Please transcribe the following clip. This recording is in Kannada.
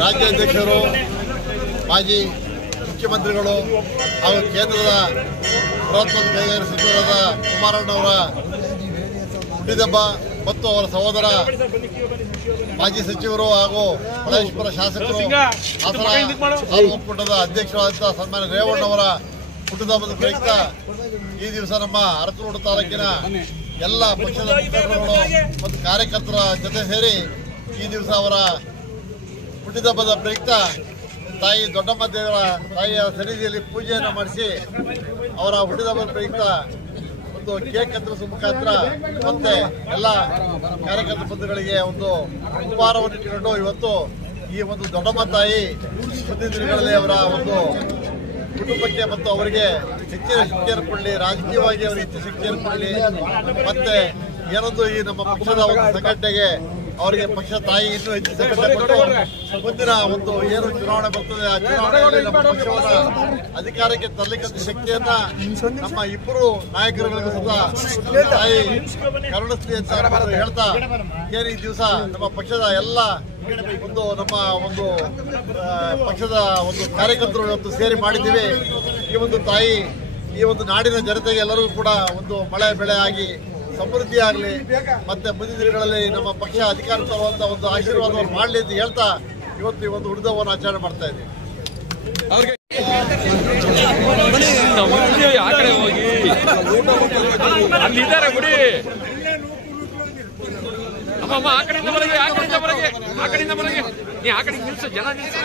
ರಾಜ್ಯಾಧ್ಯಕ್ಷರು, ಮಾಜಿ ಮುಖ್ಯಮಂತ್ರಿಗಳು ಹಾಗೂ ಕೇಂದ್ರದ ಬೃಹತ್ ಕೈಗಾರಿಕಾ ಸಚಿವರಾದ ಕುಮಾರಣ್ಣವರ ಹುಟ್ಟಿದಬ್ಬ ಮತ್ತು ಅವರ ಸಹೋದರ ಮಾಜಿ ಸಚಿವರು ಹಾಗೂ ಮಳೇಶ್ವರ ಶಾಸಕರು ಹಾಸನ ಒಕ್ಕೂಟದ ಅಧ್ಯಕ್ಷರಾದಂತಹ ಸನ್ಮಾನ್ಯ ರೇವಣ್ಣವರ ಹುಟ್ಟಿದಬ್ಬದ ಪ್ರಯುಕ್ತ ಈ ದಿವಸ ನಮ್ಮ ಅರಕಲಗೂಡು ತಾಲೂಕಿನ ಎಲ್ಲ ಪಕ್ಷದ ಮುಖಂಡರುಗಳು ಮತ್ತು ಕಾರ್ಯಕರ್ತರ ಜೊತೆ ಸೇರಿ ಈ ದಿವಸ ಅವರ ಹುಟ್ಟಿದಬ್ಬದ ಪ್ರಯುಕ್ತ ತಾಯಿ ದೊಡ್ಡಮ್ಮ ದೇವರ ತಾಯಿಯ ಸನ್ನಿಧಿಯಲ್ಲಿ ಪೂಜೆಯನ್ನು ಮಾಡಿಸಿ ಅವರ ಹುಟ್ಟಿದಬ್ಬದ ಪ್ರಯುಕ್ತ ಒಂದು ಕೇಕ್ ಕತ್ತರಿಸುವ ಮುಖಾಂತರ ಮತ್ತೆ ಎಲ್ಲ ಕಾರ್ಯಕರ್ತ ಬಂಧುಗಳಿಗೆ ಒಂದು ಉಪಹಾರವನ್ನು ಇಟ್ಟುಕೊಂಡು ಇವತ್ತು ಈ ಒಂದು ದೊಡ್ಡಮ್ಮ ತಾಯಿ ಮುಂದಿನ ದಿನಗಳಲ್ಲಿ ಅವರ ಒಂದು ಕುಟುಂಬಕ್ಕೆ ಮತ್ತು ಅವರಿಗೆ ಹೆಚ್ಚಿನ ಶಕ್ತಿಯನ್ನು ಕೊಡಲಿ, ರಾಜಕೀಯವಾಗಿ ಅವರಿಗೆ ಹೆಚ್ಚಿನ ಶಕ್ತಿಯನ್ನು ಕೊಡಲಿ, ಮತ್ತೆ ಏನೊಂದು ಈ ನಮ್ಮ ಪಕ್ಷದ ಒಂದು ಸಂಘಟನೆಗೆ ಅವರಿಗೆ ಪಕ್ಷ ತಾಯಿ ಇನ್ನೂ ಹೆಚ್ಚು ಸಂಘಟನೆ ಕೊಟ್ಟು ಮುಂದಿನ ಒಂದು ಏನು ಚುನಾವಣೆ ಬರ್ತದೆ ಆ ಚುನಾವಣೆಯಲ್ಲಿ ನಮ್ಮ ಪಕ್ಷವನ್ನು ಅಧಿಕಾರಕ್ಕೆ ತರಲಿಕ್ಕಂತ ಶಕ್ತಿಯನ್ನ ನಮ್ಮ ಇಬ್ಬರು ನಾಯಕರುಗಳಿಗೂ ಸಹ ತಾಯಿ ಕರುಣಿಸಲಿ ಅಂತ ಹೇಳ್ತಾ ಏನು ಈ ದಿವಸ ನಮ್ಮ ಪಕ್ಷದ ಎಲ್ಲ ಒಂದು ನಮ್ಮ ಒಂದು ಪಕ್ಷದ ಒಂದು ಕಾರ್ಯಕರ್ತರು ಇವತ್ತು ಸೇರಿ ಮಾಡಿದ್ದೀವಿ. ಈ ಒಂದು ತಾಯಿ ಈ ಒಂದು ನಾಡಿನ ಜನತೆಗೆ ಎಲ್ಲರಿಗೂ ಕೂಡ ಒಂದು ಮಳೆ ಬೆಳೆ ಆಗಿ ಸಮೃದ್ಧಿ ಆಗಲಿ, ಮತ್ತೆ ಮುಂದಿನ ದಿನಗಳಲ್ಲಿ ನಮ್ಮ ಪಕ್ಷ ಅಧಿಕಾರ ತರುವಂತ ಒಂದು ಆಶೀರ್ವಾದವನ್ನು ಮಾಡಲಿ ಅಂತ ಹೇಳ್ತಾ ಇವತ್ತು ಈ ಒಂದು ಹುಟ್ಟಿದಬ್ಬವನ್ನು ಆಚರಣೆ ಮಾಡ್ತಾ ಇದ್ದೀವಿ. ಅಮ್ಮ ಆ ಕಡೆಯಿಂದ ಬರಗೆ, ಆ ಕಡೆಯಿಂದ ಬರಗೆ, ಆ ಕಡೆಯಿಂದ ಬರಗೆ, ನೀ ಆ ಕಡೆ ನಿಲ್ಸು, ಜನ ನಿಲ್ಸು.